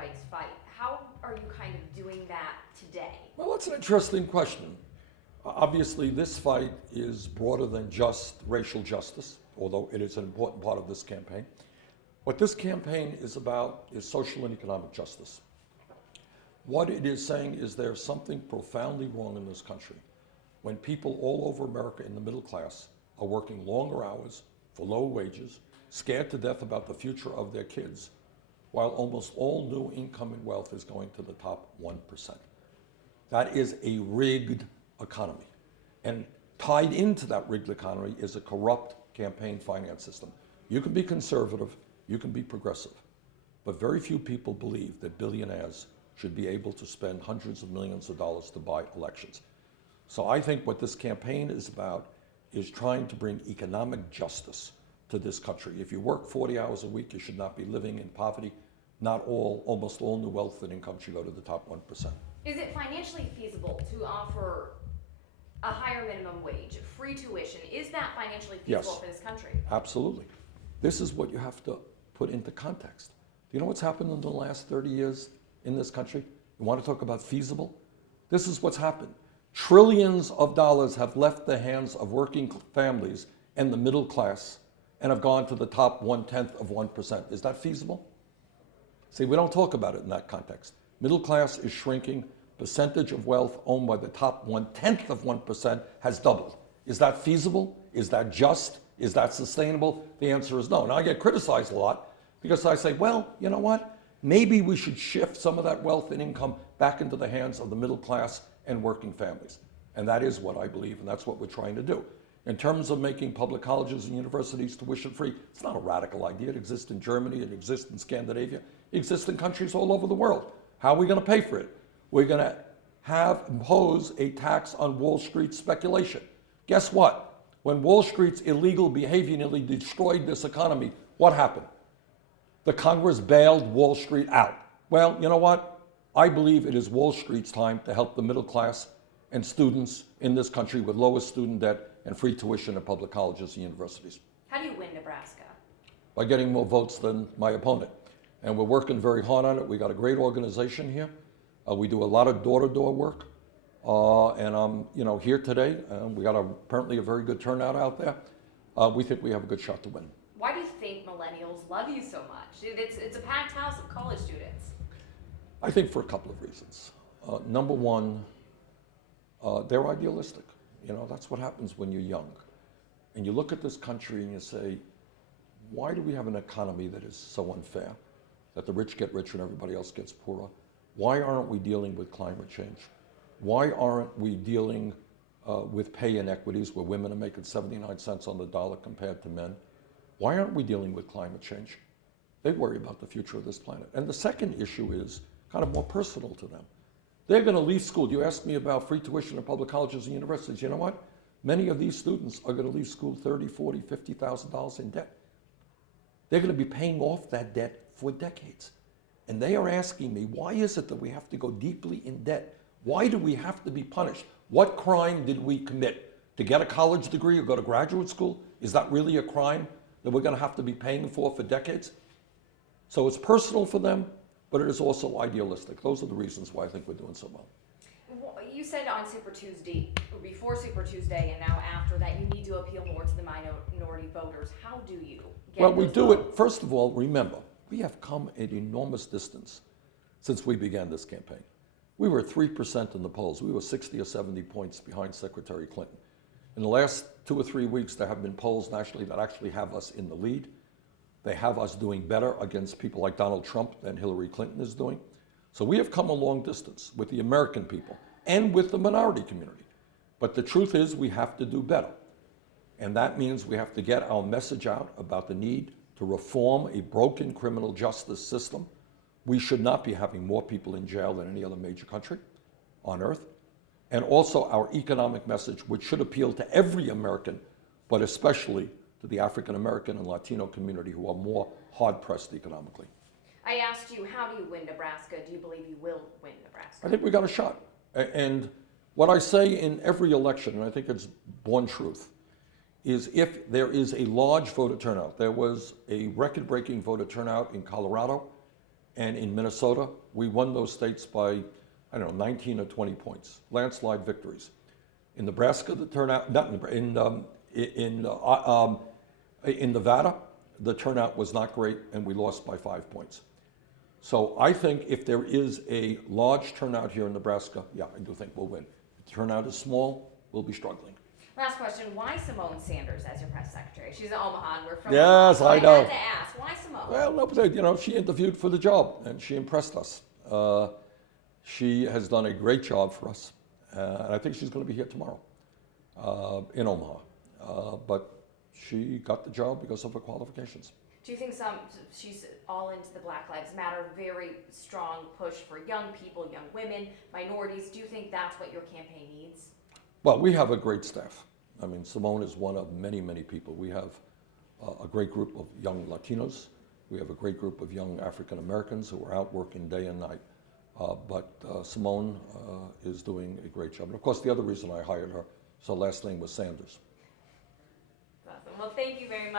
rights fight. How are you kind of doing that today? Well, that's an interesting question. Obviously, this fight is broader than just racial justice, although it is an important part of this campaign. What this campaign is about is social and economic justice. What it is saying is there's something profoundly wrong in this country when people all over America in the middle class are working longer hours for low wages, scared to death about the future of their kids, while almost all new income and wealth is going to the top 1%. That is a rigged economy. And tied into that rigged economy is a corrupt campaign finance system. You can be conservative, you can be progressive, but very few people believe that billionaires should be able to spend hundreds of millions of dollars to buy elections. So I think what this campaign is about is trying to bring economic justice to this country. If you work 40 hours a week, you should not be living in poverty. Not all, almost all new wealth and income should go to the top 1%. Is it financially feasible to offer a higher minimum wage, free tuition? Is that financially feasible for this country? Absolutely. This is what you have to put into context. Do you know what's happened in the last 30 years in this country? You want to talk about feasible? This is what's happened. Trillions of dollars have left the hands of working families and the middle class and have gone to the top 0.1%. Is that feasible? See, we don't talk about it in that context. Middle class is shrinking. Percentage of wealth owned by the top 0.1% has doubled. Is that feasible? Is that just? Is that sustainable? The answer is no. Now I get criticized a lot because I say, well, you know what? Maybe we should shift some of that wealth and income back into the hands of the middle class and working families. And that is what I believe, and that's what we're trying to do. In terms of making public colleges and universities tuition free, it's not a radical idea. It exists in Germany, it exists in Scandinavia, it exists in countries all over the world. How are we going to pay for it? We're going to impose a tax on Wall Street speculation. Guess what? When Wall Street's illegal behavior nearly destroyed this economy, what happened? The Congress bailed Wall Street out. Well, you know what? I believe it is Wall Street's time to help the middle class and students in this country with lowest student debt and free tuition at public colleges and universities. How do you win Nebraska? By getting more votes than my opponent. And we're working very hard on it. We got a great organization here. We do a lot of door-to-door work. And I'm here today. We got apparently a very good turnout out there. We think we have a good shot to win. Why do you think millennials love you so much? It's a packed house of college students. I think for a couple of reasons. Number one, they're idealistic. You know, that's what happens when you're young. And you look at this country and you say, why do we have an economy that is so unfair, that the rich get richer and everybody else gets poorer? Why aren't we dealing with climate change? Why aren't we dealing with pay inequities where women are making 79 cents on the dollar compared to men? Why aren't we dealing with climate change? They worry about the future of this planet. And the second issue is kind of more personal to them. They're going to leave school. You asked me about free tuition at public colleges and universities. You know what? Many of these students are going to leave school $30,000, $40,000, $50,000 in debt. They're going to be paying off that debt for decades. And they are asking me, why is it that we have to go deeply in debt? Why do we have to be punished? What crime did we commit? To get a college degree or go to graduate school? Is that really a crime that we're going to have to be paying for decades? So it's personal for them, but it is also idealistic. Those are the reasons why I think we're doing so well. You said on Super Tuesday, or before Super Tuesday, and now after that, you need to appeal more to the minority voters. How do you get Well, we those do votes? it, first of all, remember, we have come an enormous distance since we began this campaign. We were 3% in the polls. We were 60 or 70 points behind Secretary Clinton. In the last 2 or 3 weeks, there have been polls nationally that actually have us in the lead. They have us doing better against people like Donald Trump than Hillary Clinton is doing. So we have come a long distance with the American people and with the minority community. But the truth is we have to do better. And that means we have to get our message out about the need to reform a broken criminal justice system. We should not be having more people in jail than any other major country on earth. And also our economic message, which should appeal to every American, but especially to the African American and Latino community who are more hard-pressed economically. I asked you, how do you win Nebraska? Do you believe you will win Nebraska? I think we got a shot. And what I say in every election, and I think it's born truth, is if there is a large voter turnout, there was a record-breaking voter turnout in Colorado, and in Minnesota, we won those states by, I don't know, 19 or 20 points, landslide victories. In Nebraska, the turnout, not in Nevada, the turnout was not great, and we lost by 5 points. So I think if there is a large turnout here in Nebraska, yeah, I do think we'll win. If the turnout is small, we'll be struggling. Last question, why Simone Sanders as your press secretary? She's in Omaha, and we're from Yes, Omaha, so I know. I had to ask, why Simone? Well, no, but, you know, she interviewed for the job, and she impressed us. She has done a great job for us, and I think she's going to be here tomorrow in Omaha. But she got the job because of her qualifications. Do you think she's all into the Black Lives Matter, very strong push for young people, young women, minorities? Do you think that's what your campaign needs? Well, we have a great staff. I mean, Simone is one of many, many people. We have a great group of young Latinos. We have a great group of young African Americans who are out working day and night. But Simone is doing a great job. And of course, the other reason I hired her, her last name was Sanders. Awesome. Well, thank you very much.